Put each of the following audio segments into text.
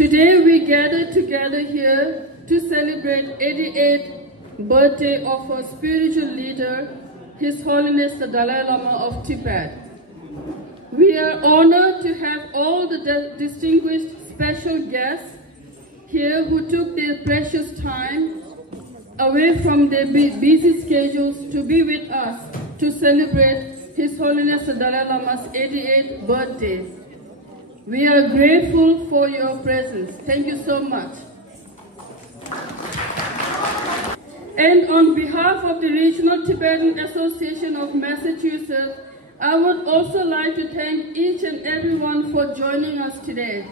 Today we gather together here to celebrate 88th birthday of our spiritual leader, His Holiness the Dalai Lama of Tibet. We are honored to have all the distinguished special guests here who took their precious time away from their busy schedules to be with us to celebrate His Holiness the Dalai Lama's 88th birthday. We are grateful for your presence. Thank you so much. And on behalf of the Regional Tibetan Association of Massachusetts, I would also like to thank each and everyone for joining us today.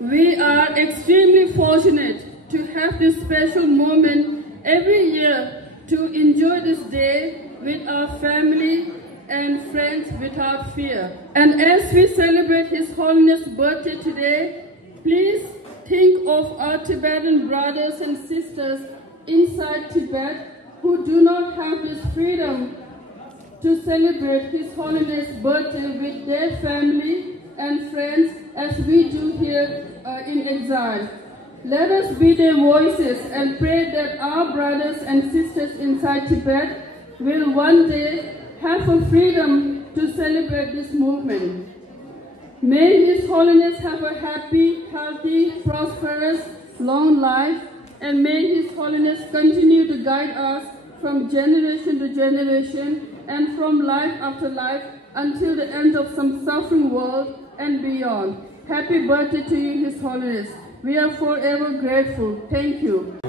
We are extremely fortunate to have this special moment every year to enjoy this day with our family and friends without fear. And as we celebrate His Holiness' birthday today, please think of our Tibetan brothers and sisters inside Tibet who do not have this freedom to celebrate His Holiness' birthday with their family and friends as we do here in exile. Let us be their voices and pray that our brothers and sisters inside Tibet will one day have a freedom to celebrate this movement. May His Holiness have a happy, healthy, prosperous, long life, and may His Holiness continue to guide us from generation to generation and from life after life until the end of some suffering world and beyond. Happy birthday to you, His Holiness. We are forever grateful. Thank you.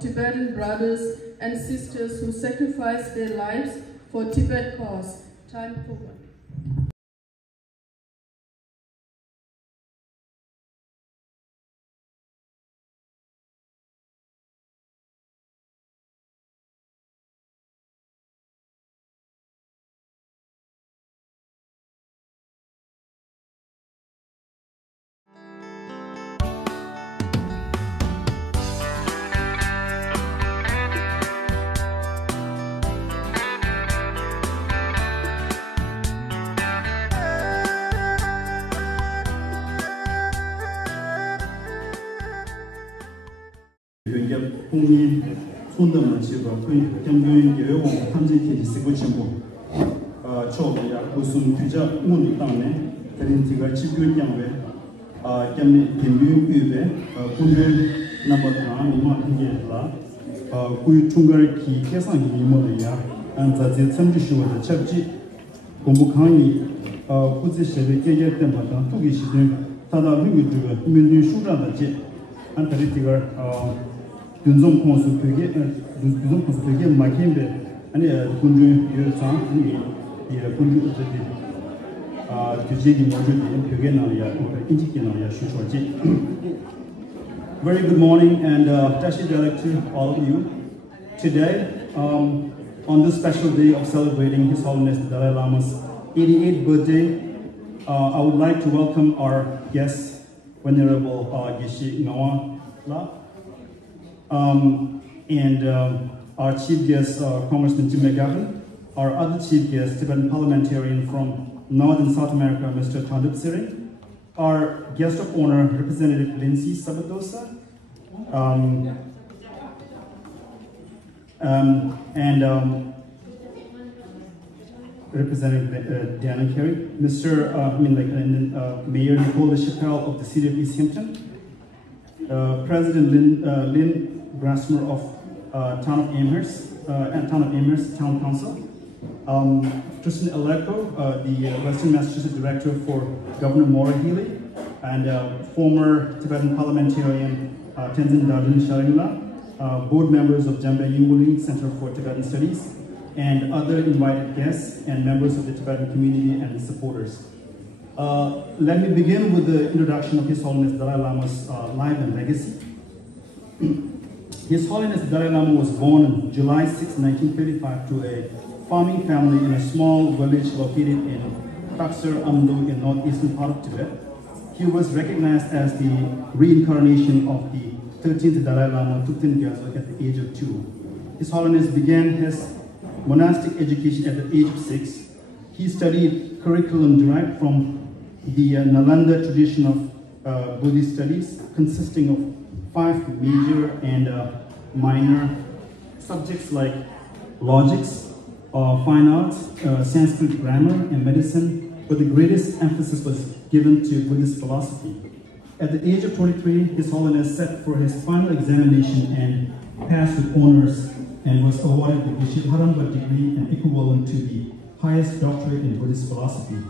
Tibetan brothers and sisters who sacrificed their lives for Tibet cause. Time for one. 공이 손담을 지어가 그 경륜 여용 탐지기 쓰고 전부 초기야 무슨 규자 문 땅에 그린티가 지구장에 겸내 경륜 위에 군들 넘버가 미만하게라 그 중간 기 계산이 뭐야 안자제 참지시와 잡지 공부강이 부지시에 계획 때마다 두기 시대 다다 흥미주가 민주 수라다지 안타리티가 dunzom konsu pege makimbe ani kunju yursan ani kunju utati tujegi mojudi pege na ya injiki na ya shushwaji. Very good morning and Tashi Dalai to all of you. Today, on this special day of celebrating His Holiness the Dalai Lama's 88th birthday, I would like to welcome our guest, Venerable Geshe Ngawan La. Our chief guest, Congressman Jim McGovern, our other chief guest, Tibetan parliamentarian from North and South America, Mr. Thandup Sering, our guest of honor, Representative Lindsay Sabatosa, Representative Diana Carey, Mayor Nicole LaChapelle of the City of East Hampton, President Lynn Grasmer of Town of Amherst Town Council, Tristan Aleko, the Western Massachusetts Director for Governor Maura Healey, and former Tibetan parliamentarian Tenzin Darden Sharingla, board members of Jambe Yingwuling Center for Tibetan Studies, and other invited guests and members of the Tibetan community and supporters. Let me begin with the introduction of His Holiness Dalai Lama's life and legacy. His Holiness Dalai Lama was born on July 6, 1935 to a farming family in a small village located in Taksar Amdo in northeastern part of Tibet. He was recognized as the reincarnation of the 13th Dalai Lama, Thupten Gyaltsok, at the age of 2. His Holiness began his monastic education at the age of 6. He studied curriculum derived from the Nalanda tradition of Buddhist studies, consisting of 5 major and minor subjects like logics, fine arts, Sanskrit grammar, and medicine, but the greatest emphasis was given to Buddhist philosophy. At the age of 23, His Holiness set for his final examination and passed with honors and was awarded the Vishidharamba degree and equivalent to the highest doctorate in Buddhist philosophy.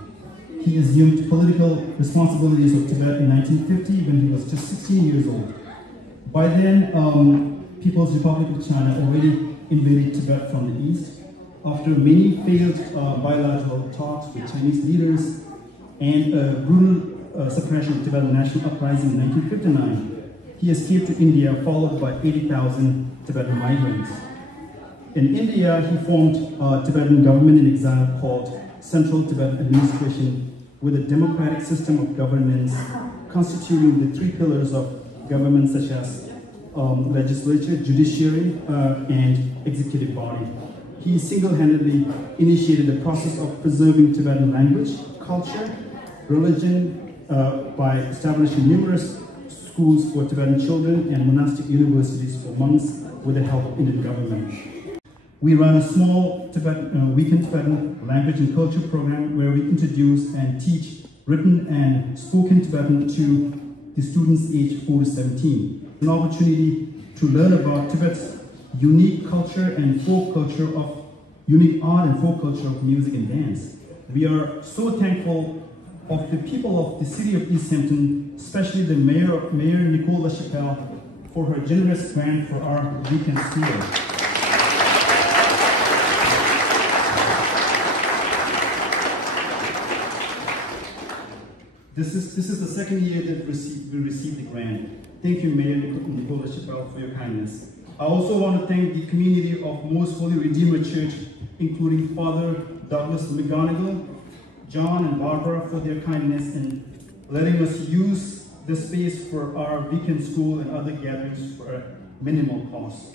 He assumed political responsibilities of Tibet in 1950 when he was just 16 years old. By then, People's Republic of China already invaded Tibet from the east. After many failed bilateral talks with Chinese leaders and brutal suppression of Tibetan national uprising in 1959, he escaped to India, followed by 80,000 Tibetan migrants. In India, he formed a Tibetan government in exile called Central Tibetan Administration, with a democratic system of governance constituting the 3 pillars of government, such as legislature, judiciary, and executive body. He single-handedly initiated the process of preserving Tibetan language, culture, religion by establishing numerous schools for Tibetan children and monastic universities for monks with the help of Indian government. We run a small weekend Tibetan language and culture program where we introduce and teach written and spoken Tibetan to the students aged 4 to 17. An opportunity to learn about Tibet's unique culture and folk culture of unique art and folk culture of music and dance. We are so thankful of the people of the city of East Hampton, especially the Mayor Nicole LaChapelle, for her generous grant for our weekend school. This is the second year that we received the grant. Thank you, Mayor Nicola Chappelle, for your kindness. I also want to thank the community of Most Holy Redeemer Church, including Father Douglas McGonigal, John and Barbara, for their kindness in letting us use the space for our weekend school and other gatherings for a minimal cost.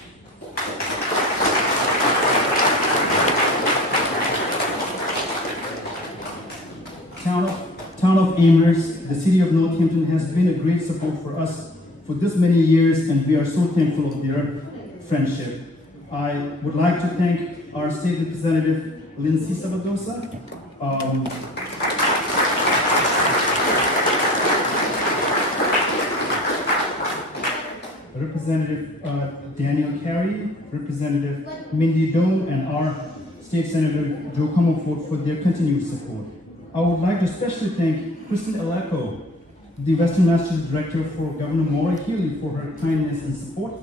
Town of Amherst, the city of Northampton, has been a great support for us for this many years, and we are so thankful of their friendship. I would like to thank our state representative, Lindsay Sabadosa, Representative Daniel Carey, Representative Mindy Doan, and our State Senator Joe Comerford for their continued support. I would like to especially thank Kristen Eleko, the Western Massachusetts Director, for Governor Maura Healey for her kindness and support.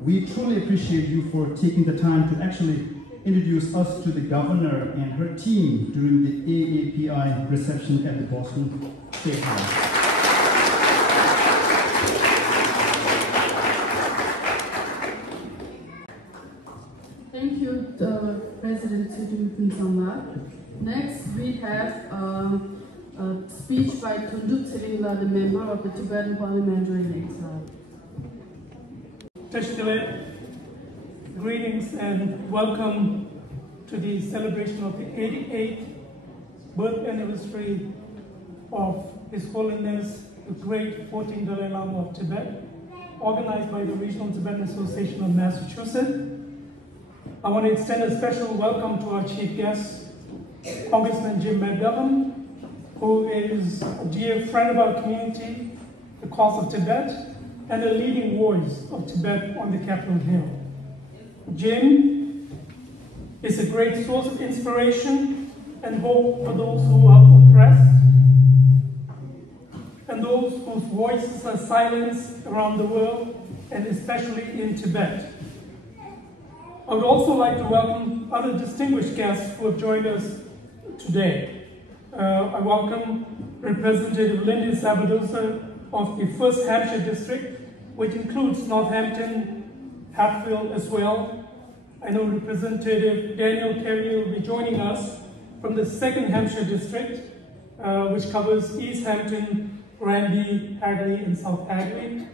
We truly appreciate you for taking the time to actually introduce us to the governor and her team during the AAPI reception at the Boston State House. Thank you, President Tudu. Next, we have a speech by Tundu Tsilingla, the member of the Tibetan Parliamentary Exile. Teshkele, greetings and welcome to the celebration of the 88th birth anniversary of His Holiness, the great 14th Dalai Lama of Tibet, organized by the Regional Tibetan Association of Massachusetts. I want to extend a special welcome to our chief guest, Congressman Jim McGovern, who is a dear friend of our community, the cause of Tibet, and a leading voice of Tibet on the Capitol Hill. Jim is a great source of inspiration and hope for those who are oppressed and those whose voices are silenced around the world, and especially in Tibet. I would also like to welcome other distinguished guests who have joined us today. I welcome Representative Lindy Sabadosa of the 1st Hampshire District, which includes Northampton, Hatfield as well. I know Representative Daniel Carey will be joining us from the 2nd Hampshire District, which covers East Hampton, Granby, Hagley, and South Hagley.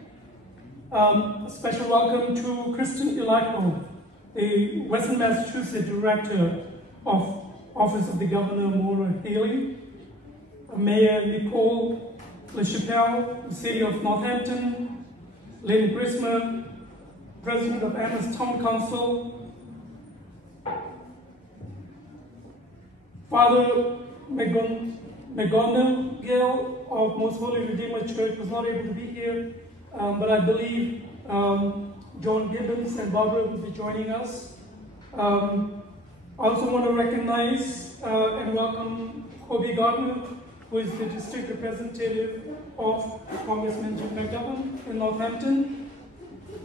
A special welcome to Kristen Eleko, the Western Massachusetts Director of Office of the Governor Maura Healey, Mayor Nicole LaChapelle, the City of Northampton, Lynn Grismer, President of Amherst Town Council, Father McGonigal of Most Holy Redeemer Church was not able to be here, but I believe John Gibbons and Barbara will be joining us. I also want to recognize and welcome Kobe Gardner, who is the district representative of Congressman Jim McGovern in Northampton.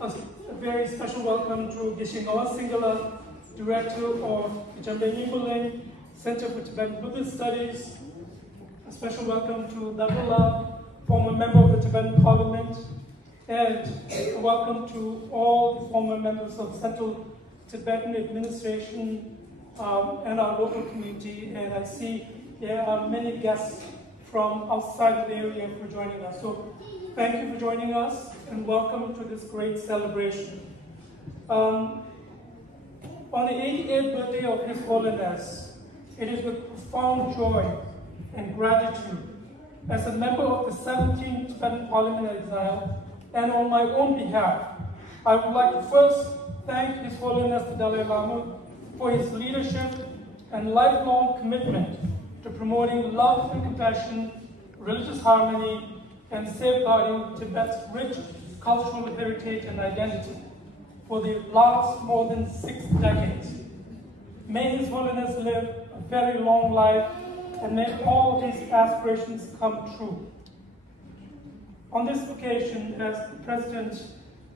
A very special welcome to Gishingawa Singala, Director of the Jambe Nimuleng Center for Tibetan Buddhist Studies. A special welcome to Dalai, former member of the Tibetan Parliament, and a welcome to all the former members of Central Tibetan Administration and our local community. And I see there are many guests from outside the area for joining us. So thank you for joining us and welcome to this great celebration. On the 88th birthday of His Holiness, it is with profound joy and gratitude as a member of the 17th Tibetan Parliament Exile, and on my own behalf, I would like to first thank His Holiness the Dalai Lama for his leadership and lifelong commitment to promoting love and compassion, religious harmony, and safeguarding Tibet's rich cultural heritage and identity for the last more than 6 decades. May His Holiness live a very long life, and may all his aspirations come true. On this occasion, as the President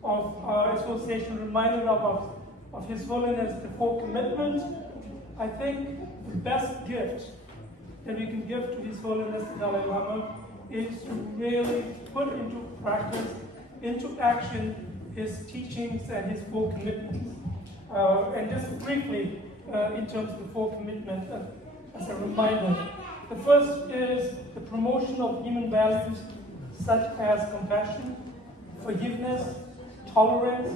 of our association reminded of His Holiness the Four Commitments, I think the best gift that we can give to His Holiness the Dalai Lama is to really put into practice, into action, his teachings and his Four Commitments. And just briefly, in terms of the Four Commitments, as a reminder, the first is the promotion of human values such as compassion, forgiveness, tolerance,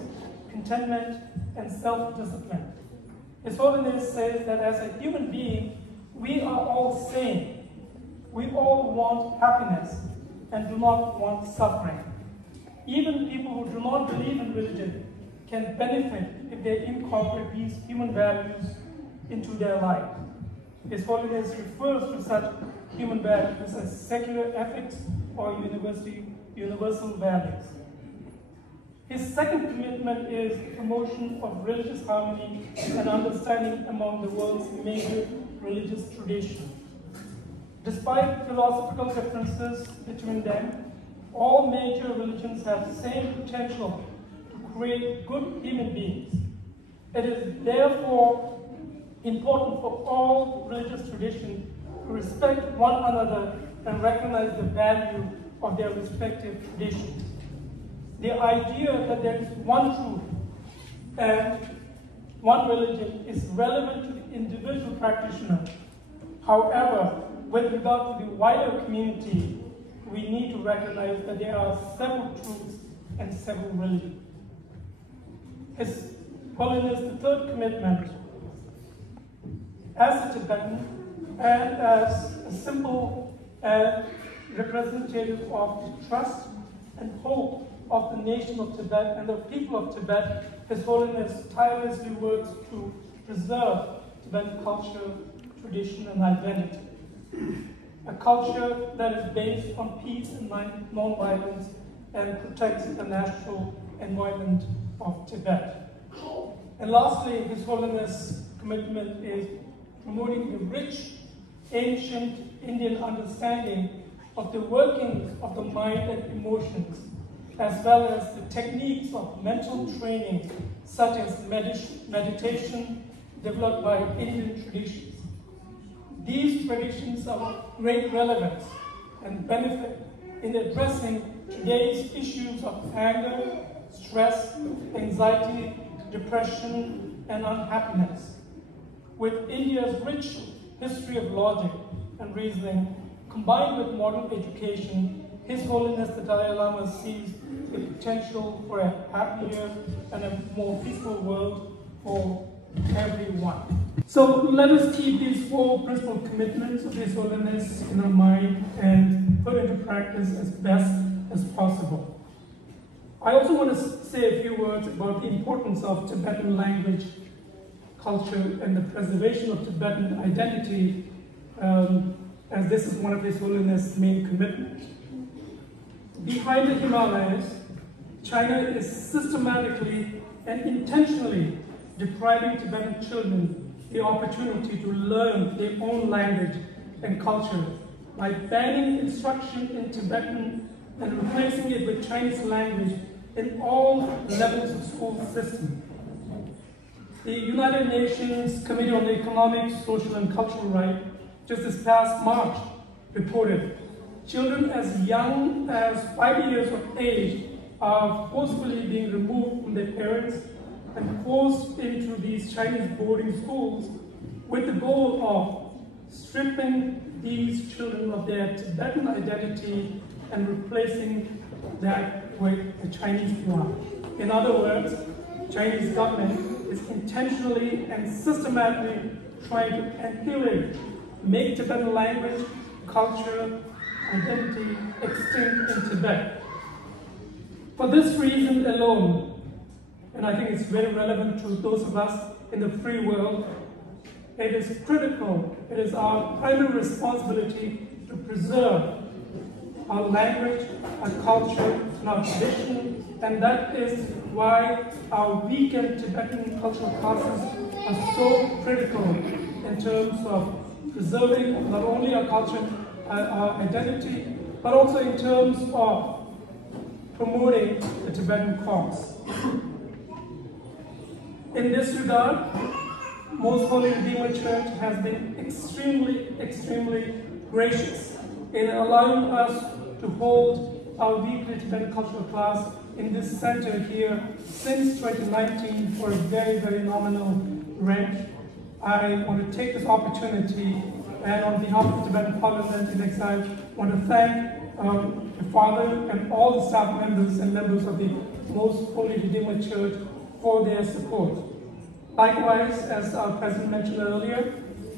contentment, and self-discipline. His Holiness says that as a human being, we are all sane. We all want happiness and do not want suffering. Even people who do not believe in religion can benefit if they incorporate these human values into their life. His Holiness refers to such human values as secular ethics or universal values. His second commitment is the promotion of religious harmony and understanding among the world's major religious traditions. Despite philosophical differences between them, all major religions have the same potential to create good human beings. It is therefore important for all religious traditions to respect one another and recognize the value of their respective traditions. The idea that there is one truth and one religion is relevant to the individual practitioner. However, with regard to the wider community, we need to recognize that there are several truths and several religions. His Holiness, the third commitment, as a Tibetan and as a simple representative of the trust and hope of the nation of Tibet and the people of Tibet, His Holiness tirelessly works to preserve Tibetan culture, tradition, and identity. A culture that is based on peace and non-violence and protects the natural environment of Tibet. And lastly, His Holiness' commitment is promoting the rich, ancient Indian understanding of the workings of the mind and emotions, as well as the techniques of mental training, such as meditation, developed by Indian traditions. These traditions are of great relevance and benefit in addressing today's issues of anger, stress, anxiety, depression, and unhappiness. With India's rich history of logic and reasoning, combined with modern education, His Holiness the Dalai Lama sees the potential for a happier and a more peaceful world for everyone. So let us keep these four principal commitments of His Holiness in our mind and put into practice as best as possible. I also want to say a few words about the importance of Tibetan language, culture, and the preservation of Tibetan identity, as this is one of His Holiness' main commitments. Behind the Himalayas, China is systematically and intentionally depriving Tibetan children the opportunity to learn their own language and culture by banning instruction in Tibetan and replacing it with Chinese language in all levels of school system. The United Nations Committee on Economic, Social, and Cultural Rights just this past March reported children as young as 5 years of age are forcefully being removed from their parents and forced into these Chinese boarding schools with the goal of stripping these children of their Tibetan identity and replacing that with the Chinese one. In other words, Chinese government is intentionally and systematically trying to annihilate, make Tibetan language, culture, identity extinct in Tibet. For this reason alone, and I think it's very relevant to those of us in the free world, it is critical, it is our primary responsibility to preserve our language, our culture, and our tradition, and that is why our weekend Tibetan cultural classes are so critical in terms of preserving not only our culture, our identity, but also in terms of promoting the Tibetan cause. In this regard, Most Holy Redeemer Church has been extremely gracious in allowing us to hold our weekly Tibetan cultural class in this center here since 2019 for a very nominal rent. I want to take this opportunity and on behalf of the Tibetan Parliament in Exile, I want to thank the Father and all the staff members and members of the Most Holy Redeemer Church for their support. Likewise, as our President mentioned earlier,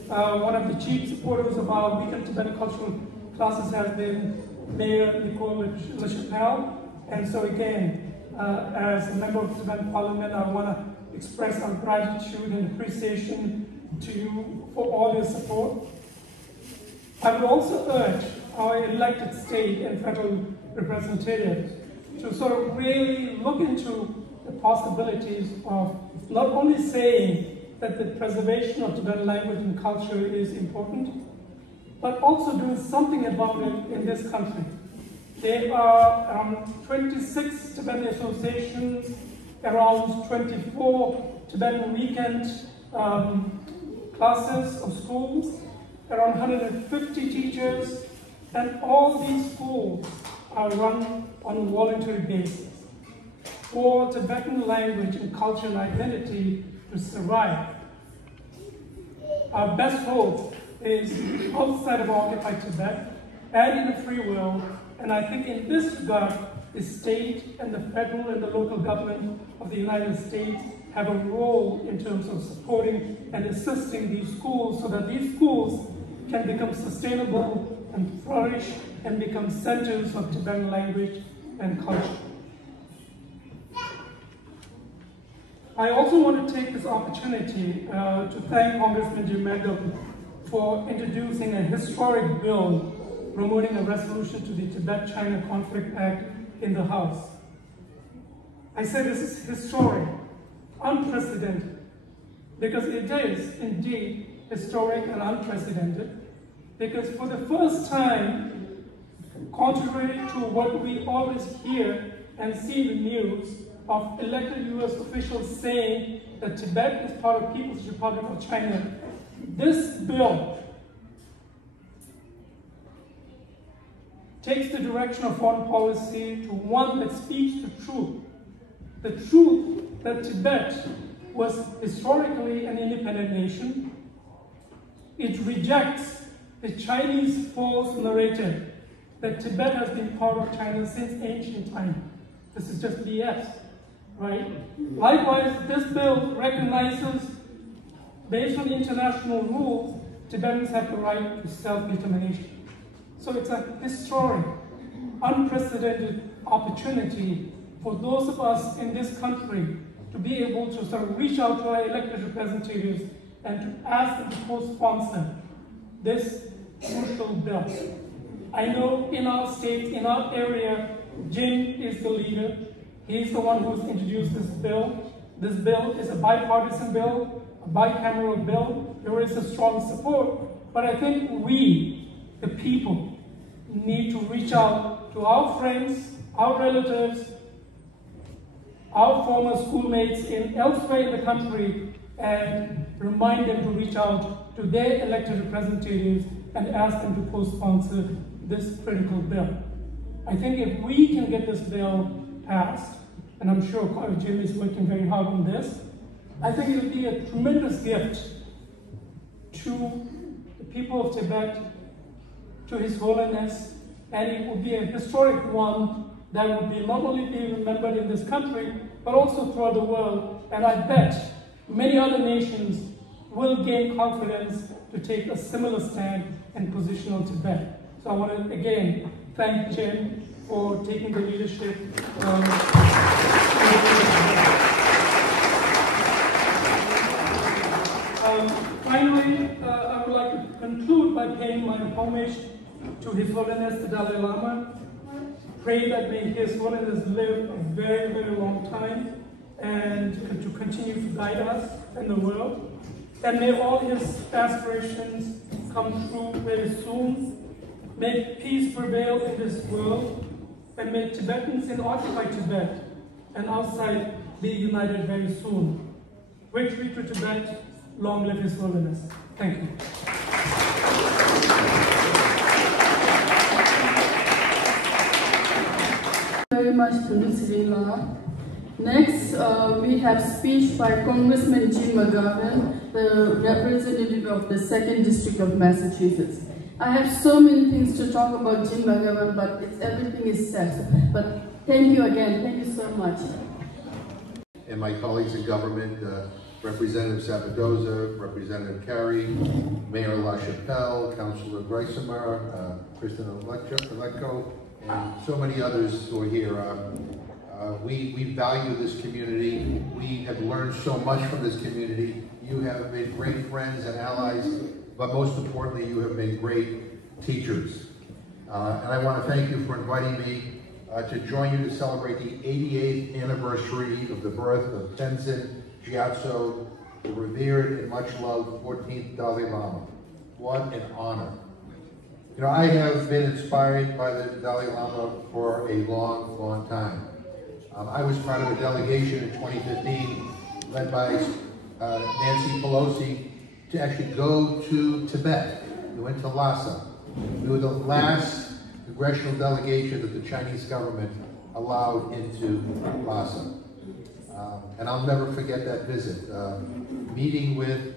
one of the chief supporters of our weekend Tibetan cultural classes has been Mayor Nicole LaChapelle. And so again, as a member of the Tibetan Parliament, I want to express our gratitude and appreciation to you for all your support. I would also urge our elected state and federal representatives to sort of really look into the possibilities of not only saying that the preservation of Tibetan language and culture is important, but also doing something about it in this country. There are 26 Tibetan associations, around 24 Tibetan weekend classes or schools, around 150 teachers, and all these schools are run on a voluntary basis for Tibetan language and culture and identity to survive. Our best hope is outside of occupied Tibet and in the free world, and I think in this regard, the state and the federal and the local government of the United States have a role in terms of supporting and assisting these schools so that these schools can become sustainable and flourish and become centers of Tibetan language and culture. I also want to take this opportunity to thank Congressman Jim Magdalene for introducing a historic bill promoting a resolution to the Tibet-China Conflict Act in the House. I say this is historic, unprecedented, because it is indeed historic and unprecedented, because for the first time, contrary to what we always hear and see in the news of elected US officials saying that Tibet is part of People's Republic of China, this bill takes the direction of foreign policy to one that speaks the truth. The truth that Tibet was historically an independent nation. It rejects the Chinese false narrative that Tibet has been part of China since ancient time. This is just BS, right? Likewise, this bill recognizes, based on international rules, Tibetans have the right to self-determination. So it's a historic, unprecedented opportunity for those of us in this country to be able to sort of reach out to our elected representatives and to ask them to co-sponsor this crucial bill. I know in our state, in our area, Jim is the leader. He's the one who's introduced this bill. This bill is a bipartisan bill, a bicameral bill. There is a strong support, but I think we, the people, need to reach out to our friends, our relatives, our former schoolmates elsewhere in the country and remind them to reach out to their elected representatives and ask them to co-sponsor this critical bill. I think if we can get this bill passed, and I'm sure Jim is working very hard on this, I think it will be a tremendous gift to the people of Tibet, to His Holiness, and it will be a historic one that will be not only be remembered in this country, but also throughout the world. And I bet many other nations will gain confidence to take a similar stand and position on Tibet. So I want to again thank Jim for taking the leadership. Finally, I would like to conclude by paying my homage to His Holiness the Dalai Lama. Pray that may His Holiness live a very long time and to continue to guide us in the world. And may all his aspirations come true very soon. May peace prevail in this world. and may Tibetans in occupied Tibet and outside be united very soon. Victory to Tibet, long live His Holiness. Thank you. Very much to Ms. Lama. Next, we have speech by Congressman Jim McGovern, the representative of the 2nd District of Massachusetts. I have so many things to talk about Jim McGovern, but everything is said. But thank you again. Thank you so much. And my colleagues in government, Representative Sabadoza, Representative Carey, Mayor LaChapelle, Councilor Greisemer, Kristen Elecko, and so many others who are here. We value this community. We have learned so much from this community. You have been great friends and allies, but most importantly, you have been great teachers. And I want to thank you for inviting me to join you to celebrate the 88th anniversary of the birth of Tenzin Gyatso, the revered and much loved 14th Dalai Lama. What an honor. You know, I have been inspired by the Dalai Lama for a long, long time. I was part of a delegation in 2015 led by Nancy Pelosi to actually go to Tibet. We went to Lhasa. We were the last congressional delegation that the Chinese government allowed into Lhasa. And I'll never forget that visit. Meeting with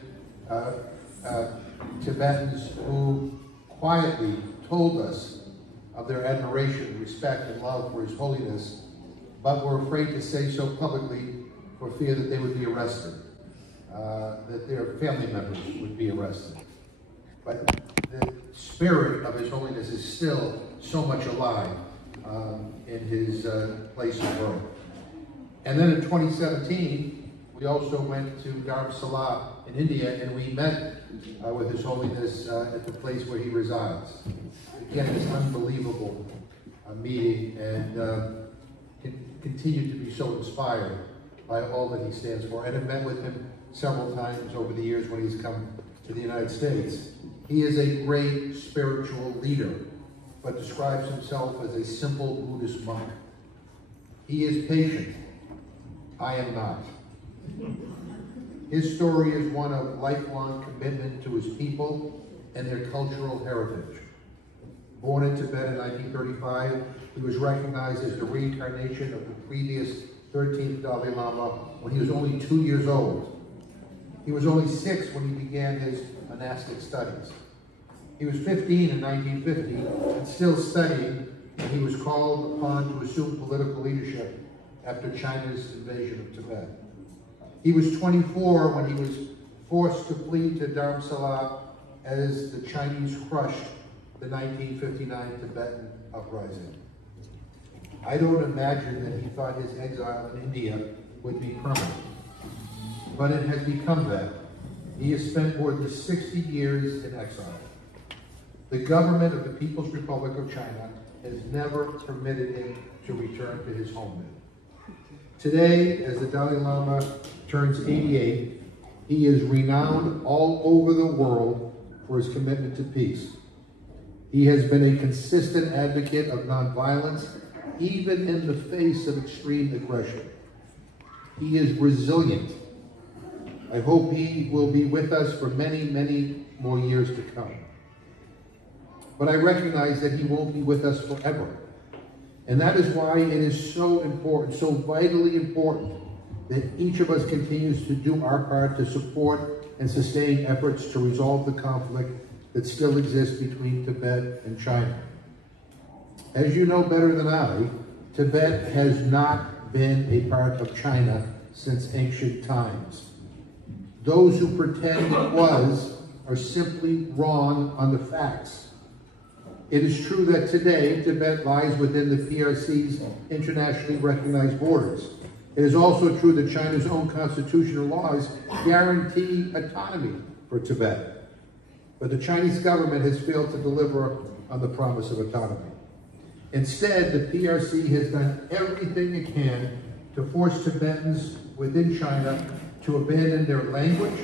Tibetans who quietly told us of their admiration, respect, and love for His Holiness, but were afraid to say so publicly for fear that they would be arrested, that their family members would be arrested. But the spirit of His Holiness is still so much alive in his place of birth. And then in 2017, we also went to Dharamsala in India, and we met with His Holiness at the place where he resides. Again, this unbelievable meeting, and continue to be so inspired by all that he stands for. And I've met with him several times over the years when he's come to the United States. He is a great spiritual leader, but describes himself as a simple Buddhist monk. He is patient. I am not. His story is one of lifelong commitment to his people and their cultural heritage. Born in Tibet in 1935, he was recognized as the reincarnation of the previous 13th Dalai Lama when he was only 2 years old. He was only 6 when he began his monastic studies. He was 15 in 1950 and still studying, and he was called upon to assume political leadership after China's invasion of Tibet. He was 24 when he was forced to flee to Dharamsala as the Chinese crushed the 1959 Tibetan uprising. I don't imagine that he thought his exile in India would be permanent, but it has become that. He has spent more than 60 years in exile. The government of the People's Republic of China has never permitted him to return to his homeland. Today, as the Dalai Lama turns 88, he is renowned all over the world for his commitment to peace. He has been a consistent advocate of nonviolence, even in the face of extreme aggression. He is resilient. I hope he will be with us for many, many more years to come. But I recognize that he won't be with us forever. And that is why it is so important, so vitally important, that each of us continues to do our part to support and sustain efforts to resolve the conflict that still exists between Tibet and China. As you know better than I, Tibet has not been a part of China since ancient times. Those who pretend it was are simply wrong on the facts. It is true that today, Tibet lies within the PRC's internationally recognized borders. It is also true that China's own constitutional laws guarantee autonomy for Tibet. But the Chinese government has failed to deliver on the promise of autonomy. Instead, the PRC has done everything it can to force Tibetans within China to abandon their language,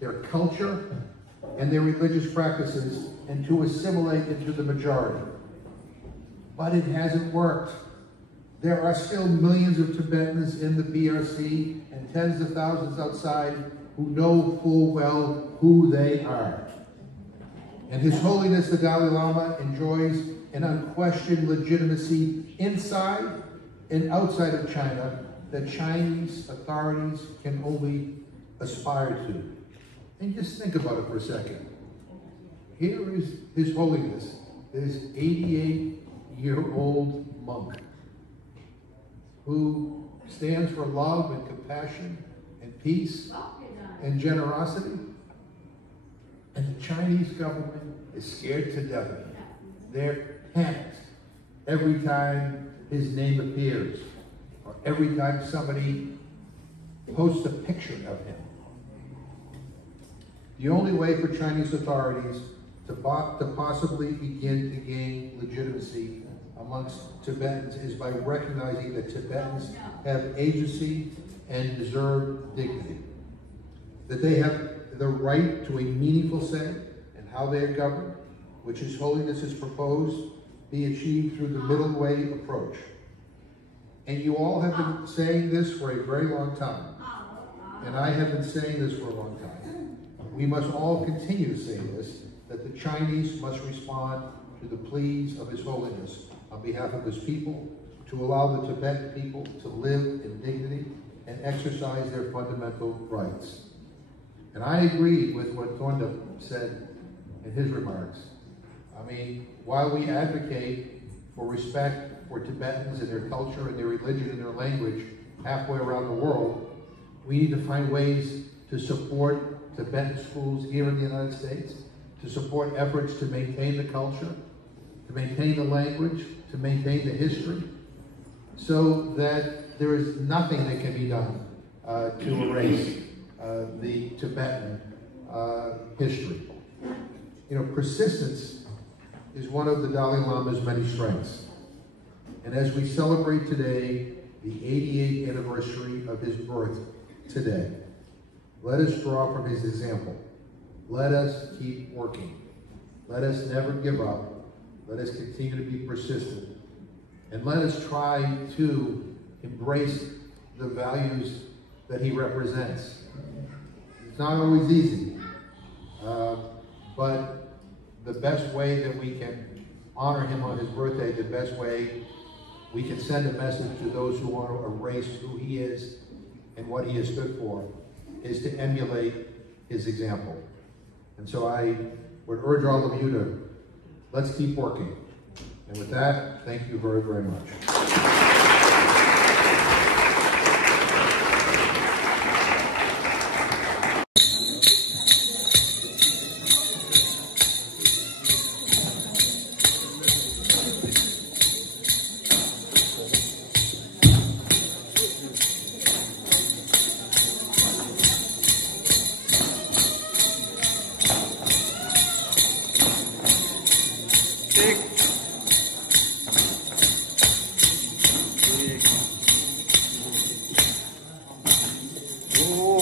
their culture, and their religious practices, and to assimilate into the majority. but it hasn't worked. There are still millions of Tibetans in the PRC and tens of thousands outside who know full well who they are. And His Holiness the Dalai Lama enjoys an unquestioned legitimacy inside and outside of China that Chinese authorities can only aspire to. And just think about it for a second. Here is His Holiness, this 88-year-old monk who stands for love and compassion and peace and generosity. And the Chinese government is scared to death of him. They're panicked every time his name appears, or every time somebody posts a picture of him. The only way for Chinese authorities to possibly begin to gain legitimacy amongst Tibetans is by recognizing that Tibetans have agency and deserve dignity. That they have the right to a meaningful say in how they are governed, which His Holiness has proposed be achieved through the middle way approach. And you all have been saying this for a very long time. And I have been saying this for a long time. We must all continue to say this, that the Chinese must respond to the pleas of His Holiness on behalf of His people, to allow the Tibetan people to live in dignity and exercise their fundamental rights. And I agree with what Thornda said in his remarks. I mean, while we advocate for respect for Tibetans and their culture and their religion and their language halfway around the world, we need to find ways to support Tibetan schools here in the United States, to support efforts to maintain the culture, to maintain the language, to maintain the history, so that there is nothing that can be done to erase the Tibetan history. You know, persistence is one of the Dalai Lama's many strengths. And as we celebrate today, the 88th anniversary of his birth today, let us draw from his example. Let us keep working. Let us never give up. Let us continue to be persistent. And let us try to embrace the values that he represents. It's not always easy, but the best way that we can honor him on his birthday, the best way we can send a message to those who want to erase who he is and what he has stood for, is to emulate his example. And so I would urge all of you to, let's keep working. And with that, thank you very, very much. Oh,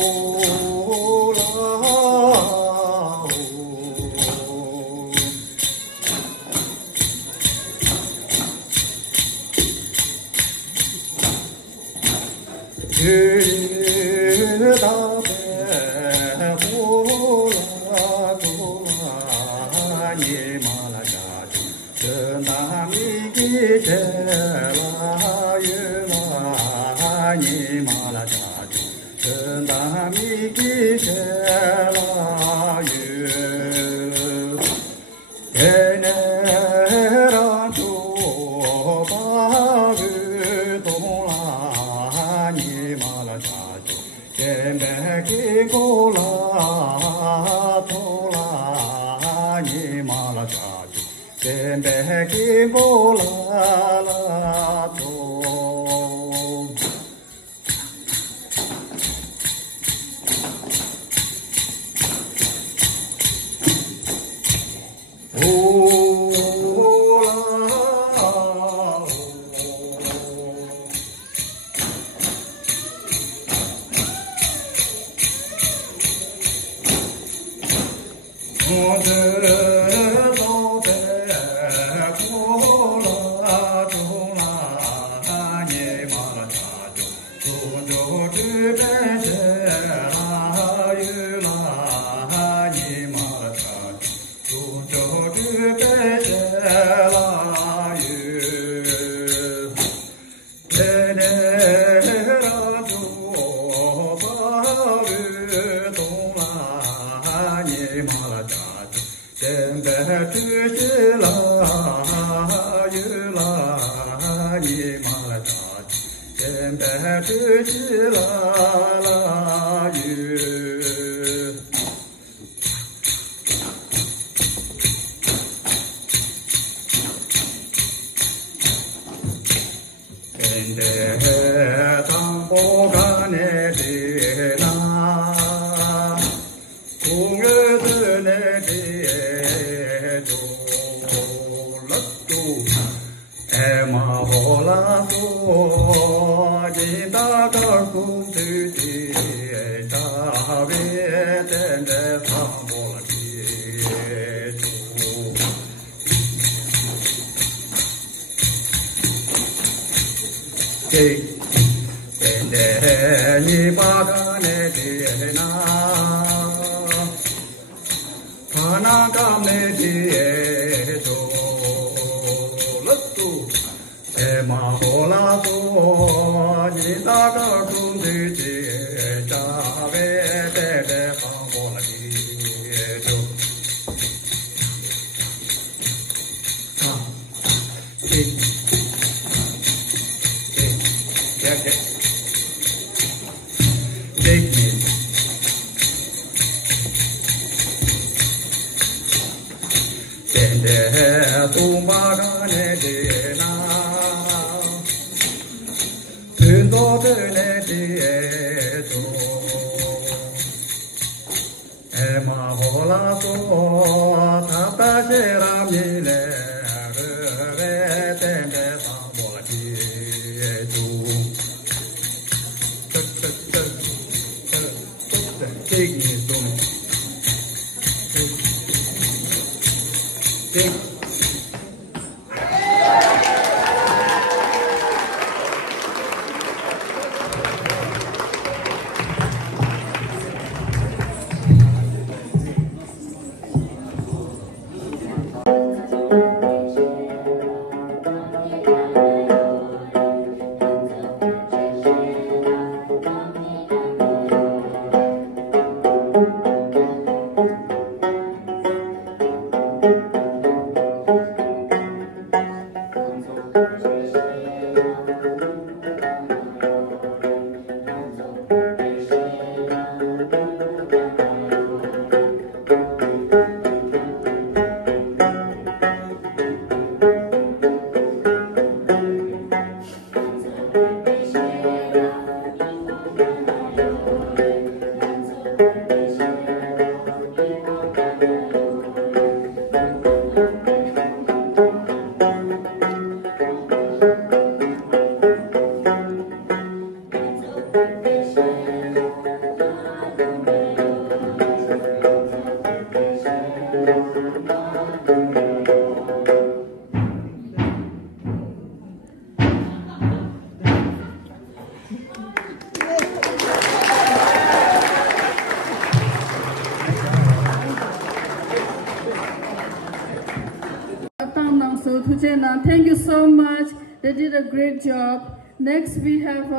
Thank you so much. They did a great job. Next, we have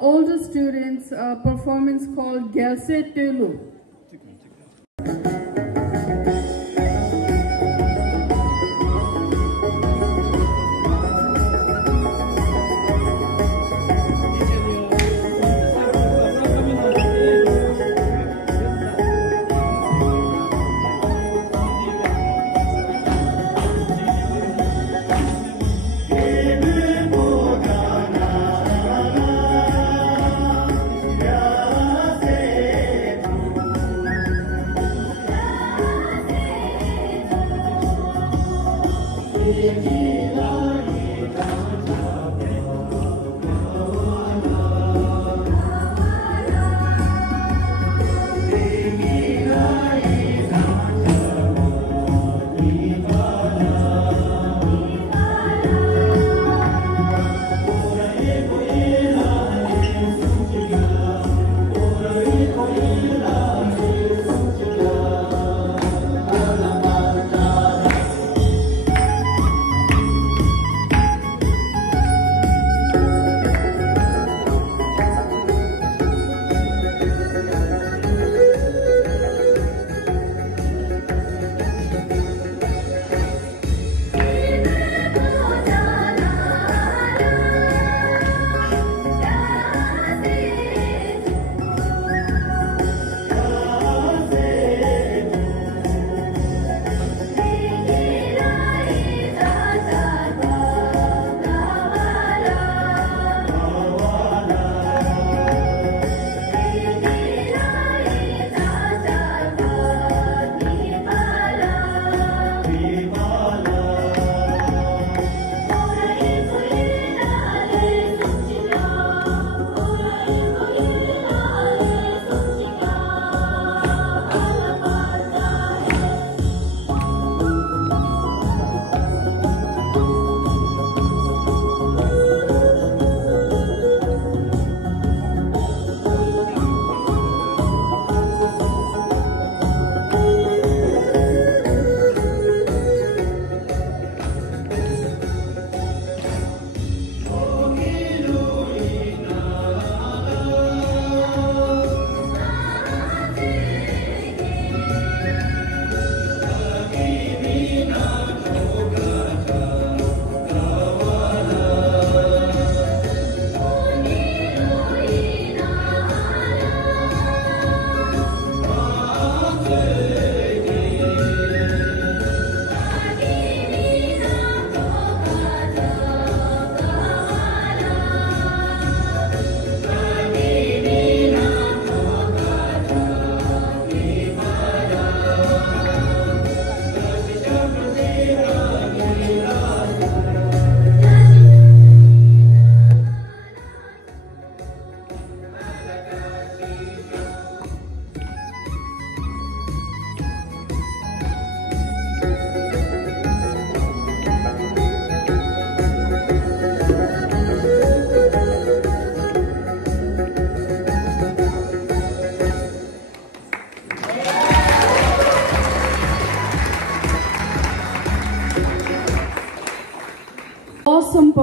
older students performance called Gyalse Tulu.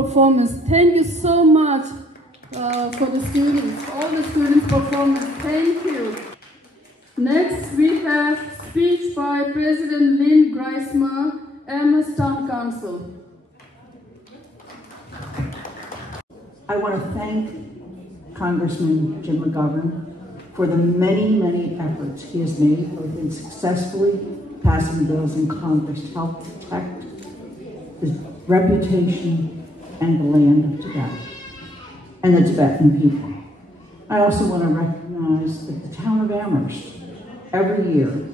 performance. Thank you so much for the students, all the students' performance. Thank you. Next, we have speech by President Lynn Griesmer, Amherst Town Council. I want to thank Congressman Jim McGovern for the many, many efforts he has made, both in successfully passing bills in Congress to help protect the reputation and the land of Tibet and the Tibetan people. I also want to recognize that the town of Amherst every year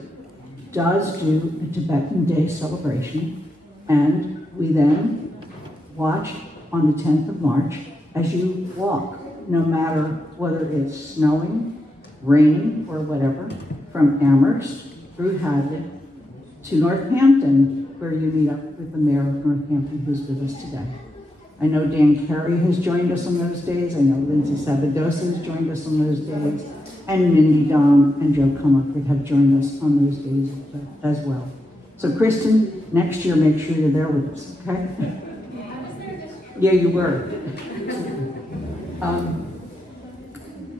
does do a Tibetan Day celebration, and we then watch on the 10th of March as you walk, no matter whether it's snowing, raining, or whatever, from Amherst through Hadley to Northampton, where you meet up with the mayor of Northampton, who's with us today. I know Dan Carey has joined us on those days. I know Lindsay Sabadosa has joined us on those days. And Mindy Dom and Joe Comerford have joined us on those days as well. So Kristen, next year, make sure you're there with us, okay? Yeah, you were.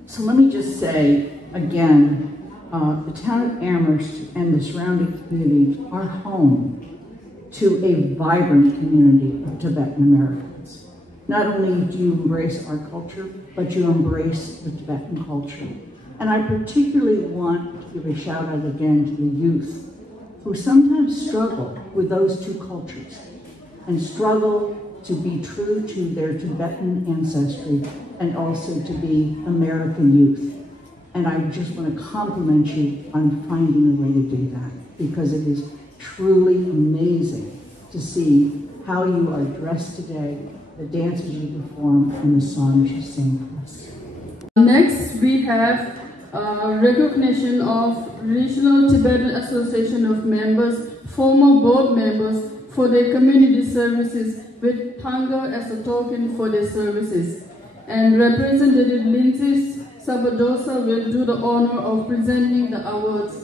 So let me just say, again, the town of Amherst and the surrounding communities are home to a vibrant community of Tibetan Americans. Not only do you embrace our culture, but you embrace the Tibetan culture. And I particularly want to give a shout out again to the youth who sometimes struggle with those two cultures and struggle to be true to their Tibetan ancestry and also to be American youth. And I just want to compliment you on finding a way to do that, because it is truly amazing to see how you are dressed today, the dances you perform, and the songs you sing for us. Next, we have recognition of Regional Tibetan Association of members, former board members, for their community services with Tanga as a token for their services. And Representative Lindsay Sabadosa will do the honor of presenting the awards.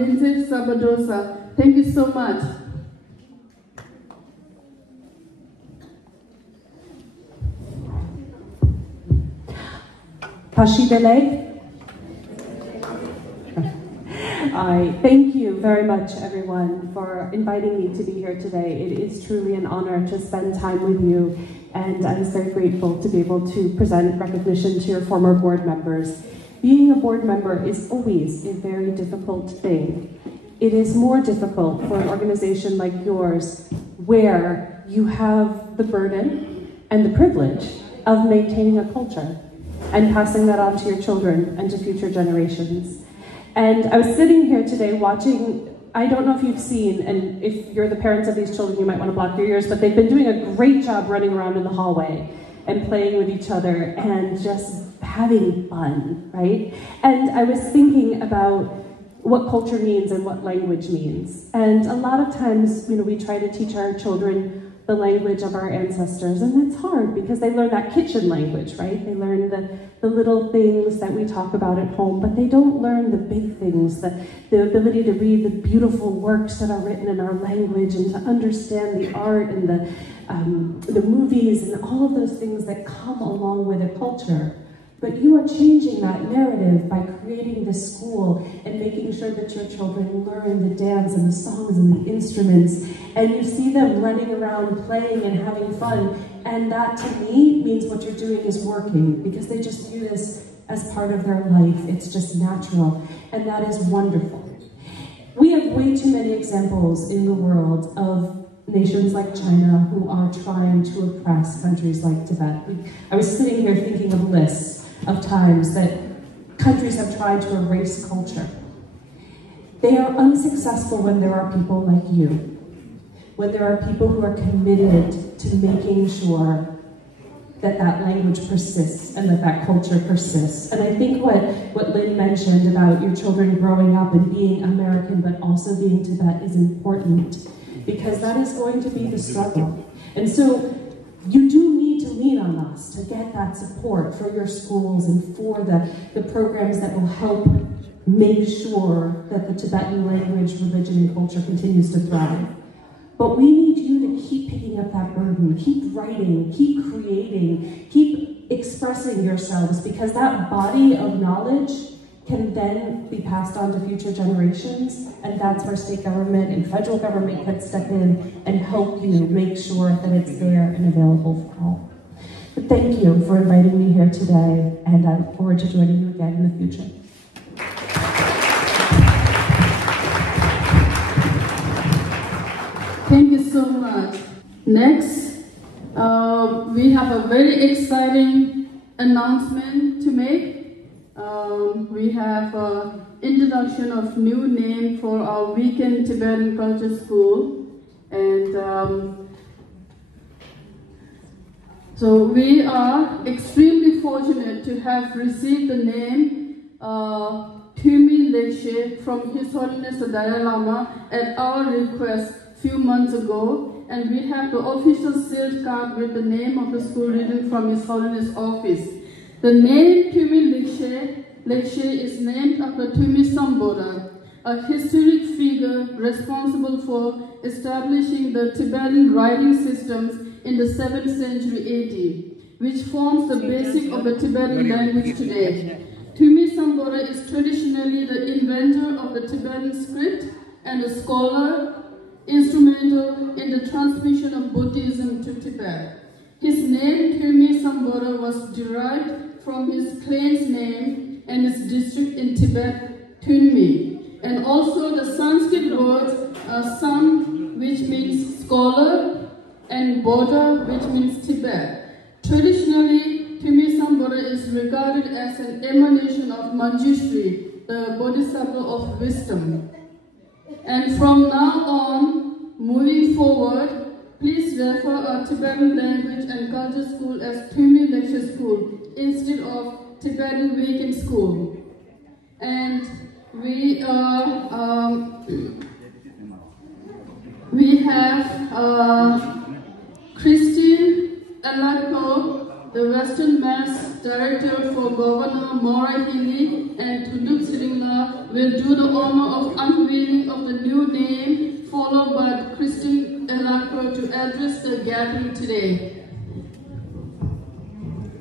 Lindsay Sabadosa, thank you so much. Pashidele. I thank you very much, everyone, for inviting me to be here today. It is truly an honor to spend time with you, and I'm very grateful to be able to present recognition to your former board members. Being a board member is always a very difficult thing. It is more difficult for an organization like yours, where you have the burden and the privilege of maintaining a culture and passing that on to your children and to future generations. And I was sitting here today watching, I don't know if you've seen, and if you're the parents of these children, you might want to block your ears, but they've been doing a great job running around in the hallway and playing with each other and just having fun, right? And I was thinking about what culture means and what language means. And a lot of times, we try to teach our children the language of our ancestors, and it's hard because they learn that kitchen language, right? They learn the little things that we talk about at home, but they don't learn the big things, the ability to read the beautiful works that are written in our language and to understand the art and the movies and all of those things that come along with a culture. But you are changing that narrative by creating this school and making sure that your children learn the dance and the songs and the instruments, and you see them running around playing and having fun. And that, to me, means what you're doing is working, because they just view this as part of their life. It's just natural, and that is wonderful. We have way too many examples in the world of nations like China who are trying to oppress countries like Tibet. I was sitting here thinking of lists of times that countries have tried to erase culture. They are unsuccessful when there are people like you, when there are people who are committed to making sure that that language persists and that that culture persists. And I think what Lynn mentioned about your children growing up and being American but also being Tibet is important, because that is going to be the struggle. And so you do need to lean on us to get that support for your schools and for the programs that will help make sure that the Tibetan language, religion, and culture continues to thrive. But we need you to keep picking up that burden, keep writing, keep creating, keep expressing yourselves, because that body of knowledge can then be passed on to future generations, and that's where state government and federal government can step in and help you make sure that it's there and available for all. But thank you for inviting me here today, and I look forward to joining you again in the future. Thank you so much. Next, we have a very exciting announcement to make. We have introduction of new name for our weekend Tibetan Culture School, and so we are extremely fortunate to have received the name Tumi Lekshe from His Holiness the Dalai Lama at our request few months ago, and we have the official sealed card with the name of the school written from His Holiness office. The name Tumi Lekshe is named after Tumi Sambodha, a historic figure responsible for establishing the Tibetan writing systems in the 7th century AD, which forms the basic of the Tibetan language today. Tumi Sambodha is traditionally the inventor of the Tibetan script and a scholar instrumental in the transmission of Buddhism to Tibet. His name, Tumi Sambodha, was derived from his clan's name and his district in Tibet, Tunmi, and also the Sanskrit words Sam, which means scholar, and Bodha, which means Tibet. Traditionally, Tumi Sambodha is regarded as an emanation of Manjushri, the Bodhisattva of wisdom. And from now on, moving forward, please refer our Tibetan Language and Culture School as Tumi Lekshe School instead of Tibetan Weekend School. And we have Christine Alako, the Western Mass Director for Governor Mora Hili, and Tuduk Siringla will do the honor of unveiling of the new name, followed by Christine Alako to address the gathering today.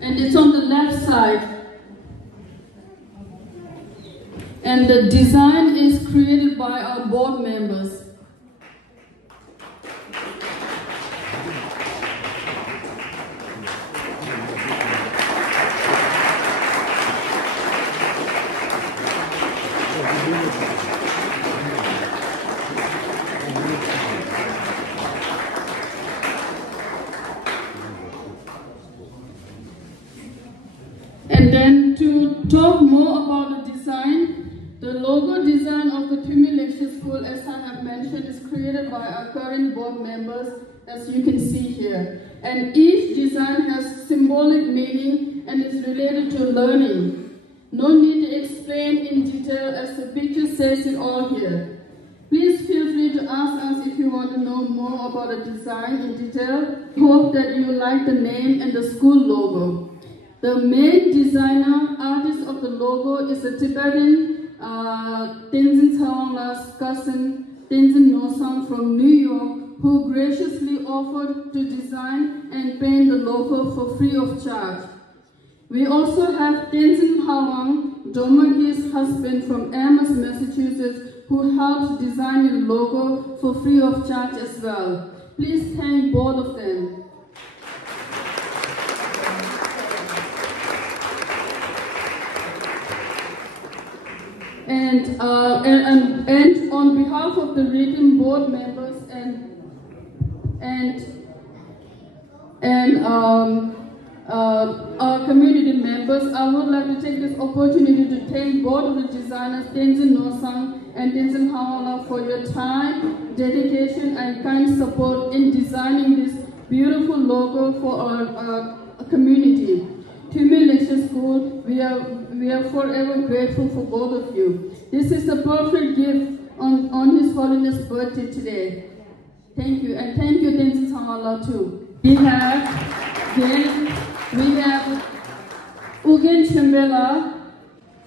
And it's on the left side. And the design is created by our board members. And then to talk more about the design, the logo design of the Tumi Lekshe School, as I have mentioned, is created by our current board members, as you can see here. And each design has symbolic meaning and is related to learning. No need to explain in detail, as the picture says it all here. Please feel free to ask us if you want to know more about the design in detail. We hope that you like the name and the school logo. The main designer, artist of the logo is a Tibetan Tenzin Tsawangla's cousin, Tenzin Nosam from New York, who graciously offered to design and paint the logo for free of charge. We also have Tenzin Hawang, Domagi's husband from Amherst, Massachusetts, who helped design the logo for free of charge as well. Please thank both of them. And on behalf of the region board members and and our community members, I would like to take this opportunity to thank both of the designers, Tenzin Nosang and Tenzin Hawala, for your time, dedication, and kind support in designing this beautiful logo for our community. To me, Lecture School, we are forever grateful for both of you. This is the perfect gift on His Holiness' birthday today. Thank you, and thank you, Tenzin Hawala, too. We have Ugen Chimbela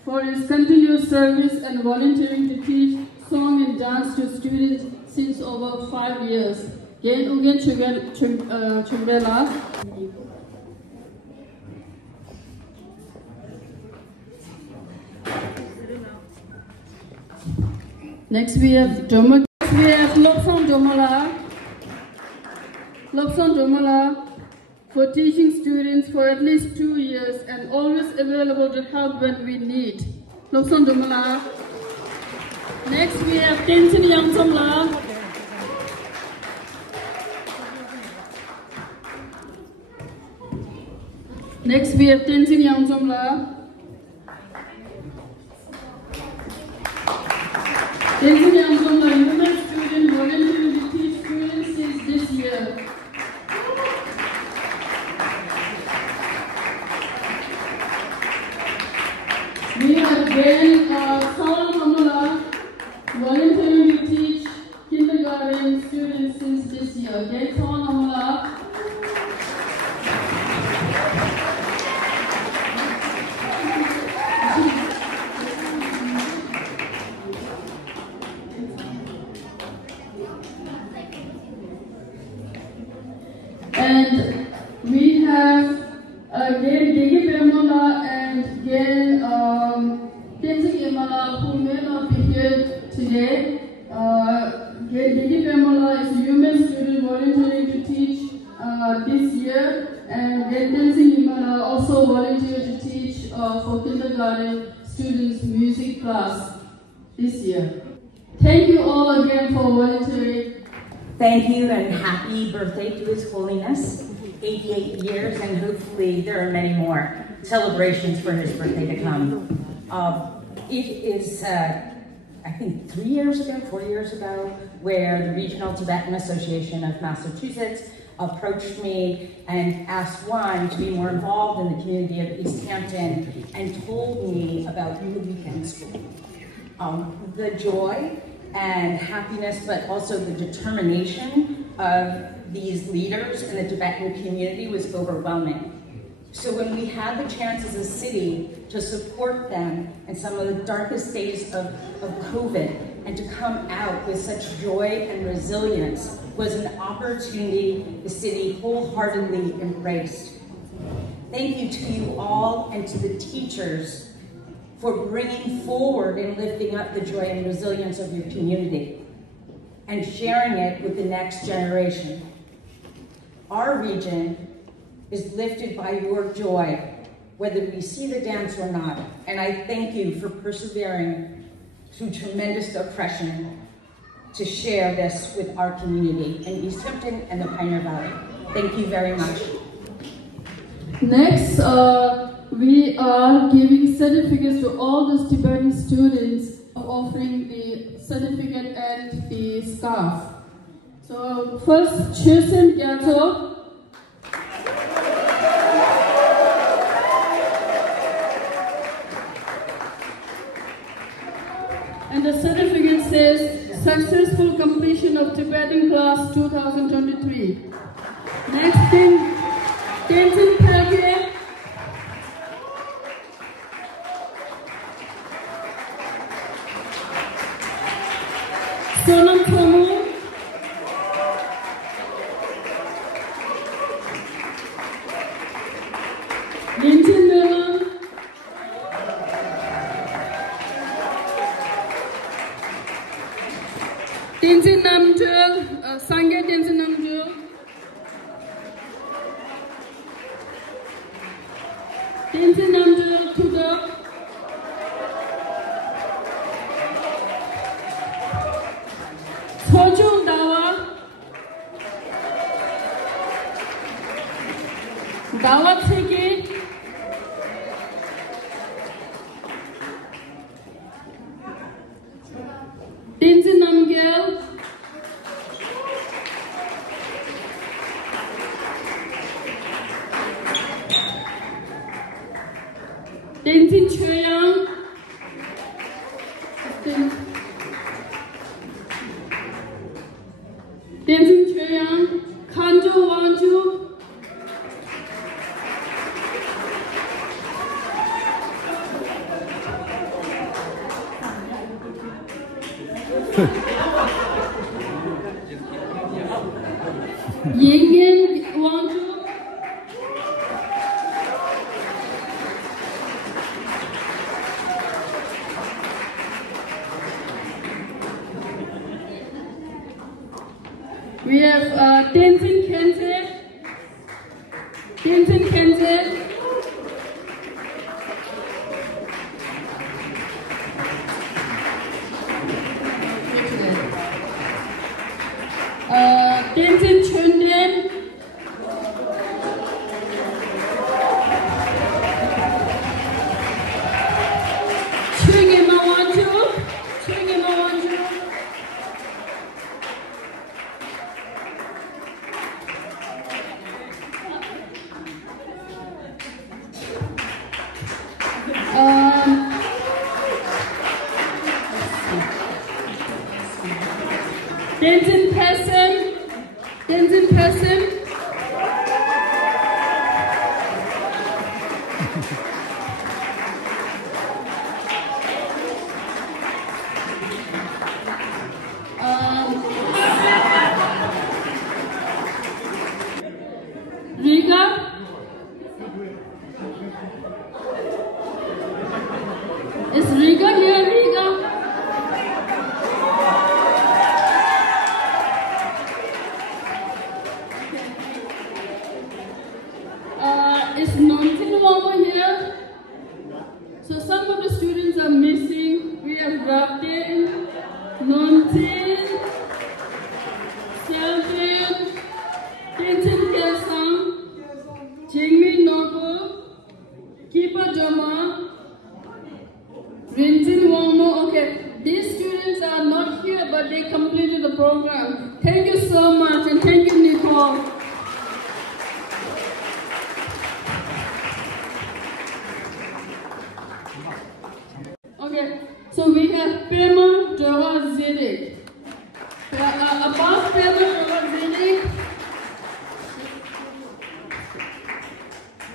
for his continuous service and volunteering to teach song and dance to students since over 5 years. Again, Ugen Chimbela. Next we have Lobsang Domala for teaching students for at least 2 years and always available to help when we need. Lobsang Domala. Next we have Tenzin Yangsamla. Next we have Tenzin Yangsamla. Tenzin Yangsamla, human student volunteering to teach students since this year. We have Ben Saul Kamala, volunteering to teach kindergarten students since this year. Ben Saul Kamala. And we have again Gigi Pemala and again Tenzin Imala, who may not be here today. Gigi Pemala is a human student volunteering to teach this year, and Tenzin Imala also volunteered to teach for kindergarten students music class this year. Thank you all again for volunteering. Thank you and happy birthday to His Holiness. 88 years, and hopefully there are many more celebrations for his birthday to come. It is, I think 4 years ago, where the Regional Tibetan Association of Massachusetts approached me and asked one to be more involved in the community of East Hampton and told me about the weekend school. The joy and happiness, but also the determination of these leaders in the Tibetan community was overwhelming. So when we had the chance as a city to support them in some of the darkest days of COVID and to come out with such joy and resilience was an opportunity the city wholeheartedly embraced. Thank you to you all and to the teachers for bringing forward and lifting up the joy and resilience of your community and sharing it with the next generation. Our region is lifted by your joy, whether we see the dance or not. And I thank you for persevering through tremendous oppression to share this with our community in East Hampton and the Pioneer Valley. Thank you very much. Next, we are giving certificates to all the Tibetan students, offering the certificate and the scarf. So first, Chilson Gyato. And the certificate says, successful completion of Tibetan class 2023. Next thing, Tenzin Pelke. Sonam Tomo. Linton Miller. Tenzin Namjul, Sangye Tenzin Namjul. Tenzin Namjul Tudok. Sojul Dawa. Tenzin Namgyal, Tenzin Choyang, Tenzin Choyang, Kanjo Wanju, Yengen Wanju, we have Tenzin Kenze, Tenzin Kenze, Tenzin Chunden, Chungema Wanju, Chungema Wanju, Tenzin Person, Tenzin Person, Riga, is Riga here, Riga? Is Nontin Wama here? So some of the students are missing. We have Raptin, Nontin, Selvin, Tenzin Kesang, Jingmi Nogo, Kipa Joma, Rintin Wama. Okay, these students are not here, but they completed the program. Thank you so much, and thank you, Nicole. Okay, so we have Pema Joga Zedek. Above Pema Joga Zedek,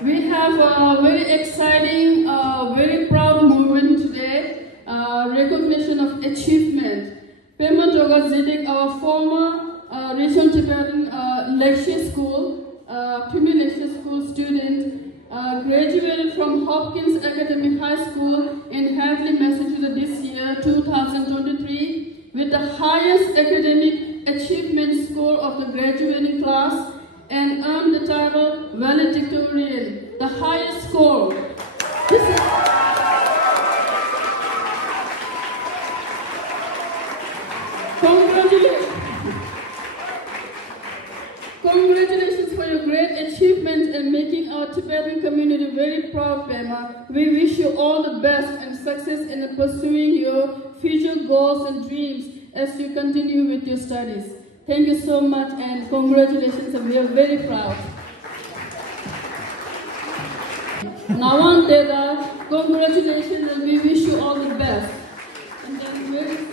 we have a very exciting, very proud moment today, recognition of achievement. Pema Joga Zedek, our former Rishon Tibetan lecture school, premier lecture school student, graduated from Hopkins Academic High School in Hadley, Massachusetts this year, 2023, with the highest academic achievement score of the graduating class and earned the title valedictorian, the highest score. This is Congratulations for your great achievements and making our Tibetan community very proud, Pema. We wish you all the best and success in pursuing your future goals and dreams as you continue with your studies. Thank you so much and congratulations, and we are very proud. Nawan Deda, congratulations and we wish you all the best. And then where is...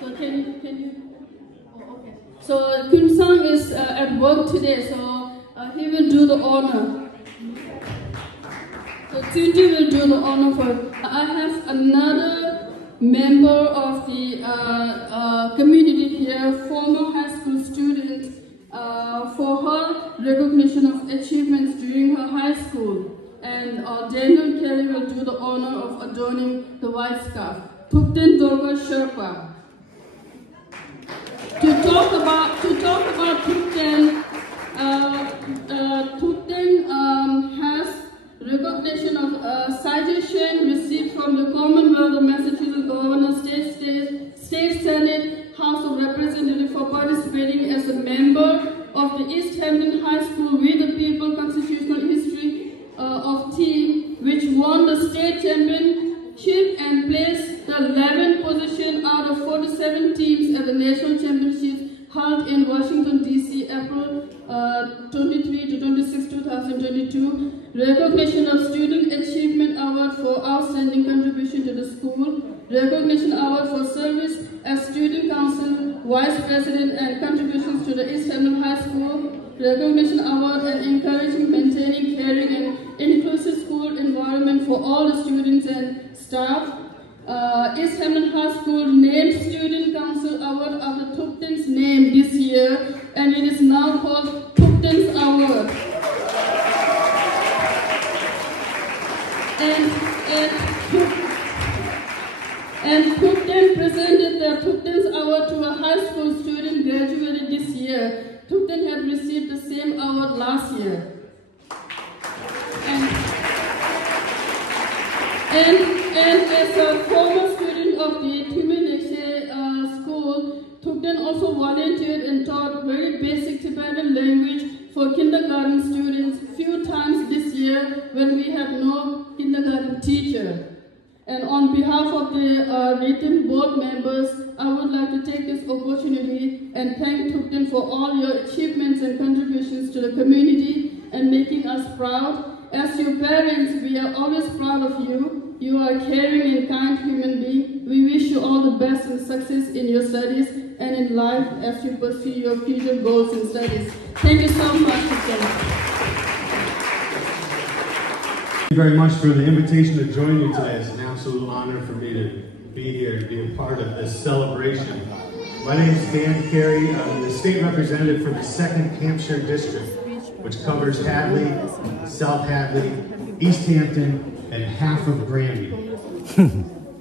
So can you? Oh, okay. So Kun Sang is at work today, so he will do the honor. So Tunji will do the honor for. I have another member of the community here, former high school student, for her recognition of achievements during her high school. And Daniel Kelly will do the honor of adorning the white scarf. Thukten Dorga Sherpa. To talk about Thukten, Thukten has recognition of citation received from the Commonwealth of Massachusetts Governor, State Senate, House of Representatives for participating as a member of the East Hampton High School We the People Constitutional History of team, which won the state championship and placed the 7 teams at the National Championships held in Washington, D.C., April 23 to 26, 2022. Recognition of Student Achievement Award for Outstanding Contribution to the School. Recognition Award for Service as Student Council, Vice President, and contributions to the East Hamlin High School. Recognition Award and encouraging, maintaining, caring, and inclusive school environment for all the students and staff. East Hamlin High School named Student Council Award after Thupten's name this year, and it is now called Thupten's Award. And Thupten presented the Thupten's Award to a high school student graduated this year. Thupten had received the same award last year. And as a former student of the Timinekse school, Thupten also volunteered and taught very basic Tibetan language for kindergarten students few times this year when we had no kindergarten teacher. And on behalf of the written board members, I would like to take this opportunity and thank Thupten for all your achievements and contributions to the community and making us proud. As your parents, we are always proud of you. You are a caring and kind human being. We wish you all the best and success in your studies and in life as you pursue your future goals and studies. Thank you so much, Thupten. Thank you very much for the invitation to join you today. It's an absolute honor for me to be here and be a part of this celebration. My name is Dan Carey. I'm the state representative for the 2nd Hampshire District, which covers Hadley, South Hadley, East Hampton, and half of Granby.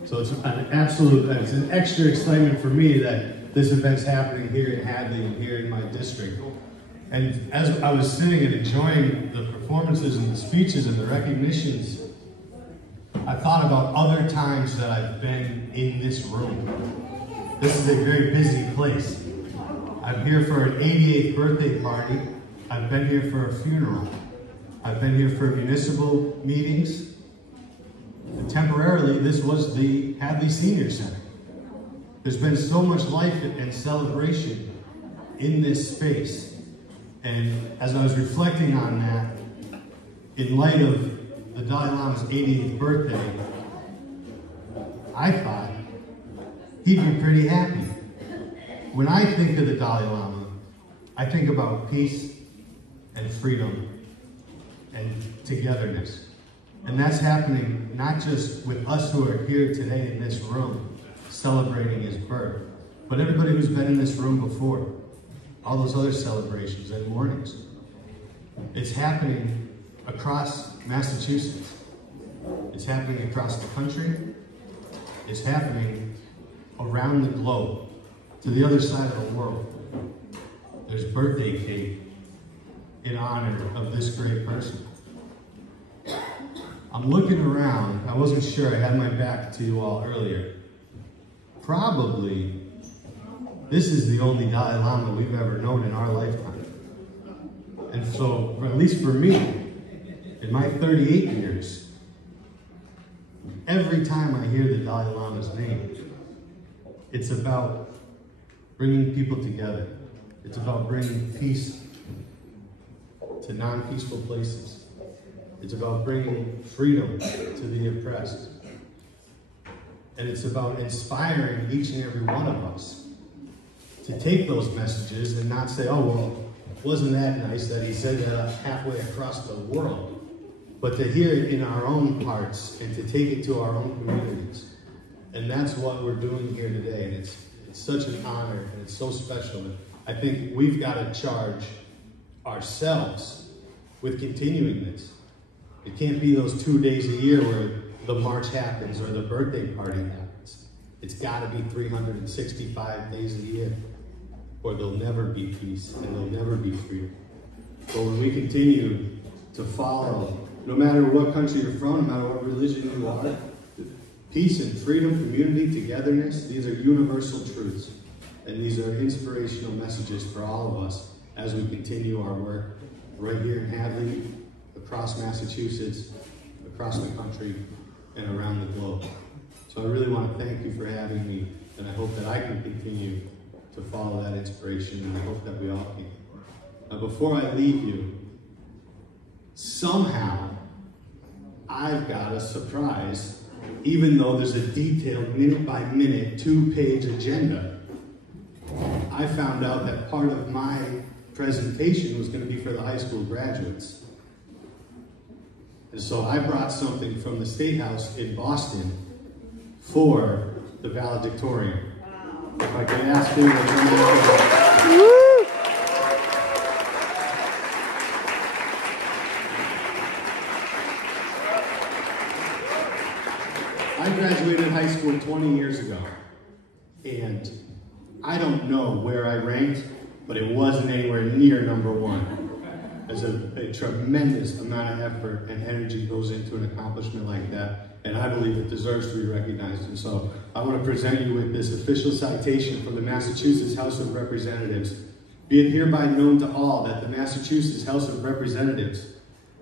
So it's an extra excitement for me that this event's happening here in Hadley and here in my district. And as I was sitting and enjoying the performances and the speeches and the recognitions, I thought about other times that I've been in this room. This is a very busy place. I'm here for an 88th birthday party. I've been here for a funeral. I've been here for municipal meetings. And temporarily, this was the Hadley Senior Center. There's been so much life and celebration in this space. And as I was reflecting on that, in light of the Dalai Lama's 80th birthday, I thought he'd be pretty happy. When I think of the Dalai Lama, I think about peace and freedom and togetherness. And that's happening not just with us who are here today in this room celebrating his birth, but everybody who's been in this room before. All those other celebrations and mornings. It's happening across Massachusetts. It's happening across the country. It's happening around the globe, to the other side of the world. There's birthday cake in honor of this great person. I'm looking around. I wasn't sure. I had my back to you all earlier. Probably this is the only Dalai Lama we've ever known in our lifetime. And so, at least for me, in my 38 years, every time I hear the Dalai Lama's name, it's about bringing people together. It's about bringing peace to non-peaceful places. It's about bringing freedom to the oppressed. And it's about inspiring each and every one of us to take those messages and not say, oh, well, wasn't that nice that he said that halfway across the world, but to hear it in our own hearts and to take it to our own communities. And that's what we're doing here today. And it's such an honor and it's so special. And I think we've got to charge ourselves with continuing this. It can't be those 2 days a year where the march happens or the birthday party happens. It's got to be 365 days a year, or there'll never be peace and there'll never be freedom. But when we continue to follow, no matter what country you're from, no matter what religion you are, peace and freedom, community, togetherness, these are universal truths. And these are inspirational messages for all of us as we continue our work right here in Hadley, across Massachusetts, across the country, and around the globe. So I really want to thank you for having me And I hope that I can continue to follow that inspiration, and I hope that we all can. Now, before I leave you, somehow I've got a surprise, even though there's a detailed minute-by-minute 2-page agenda. I found out that part of my presentation was going to be for the high school graduates. And so I brought something from the State House in Boston for the valedictorian. If I could ask him to come out. I graduated high school 20 years ago, and I don't know where I ranked, but it wasn't anywhere near #1. There's a tremendous amount of effort and energy goes into an accomplishment like that, and I believe it deserves to be recognized. And so I want to present you with this official citation from the Massachusetts House of Representatives. Be it hereby known to all that the Massachusetts House of Representatives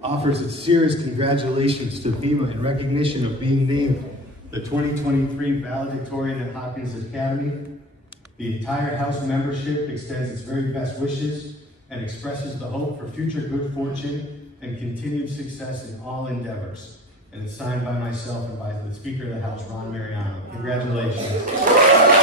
offers its sincerest congratulations to FEMA in recognition of being named the 2023 valedictorian at Hopkins Academy. The entire House membership extends its very best wishes and expresses the hope for future good fortune and continued success in all endeavors. And it's signed by myself and by the Speaker of the House, Ron Mariano. Congratulations.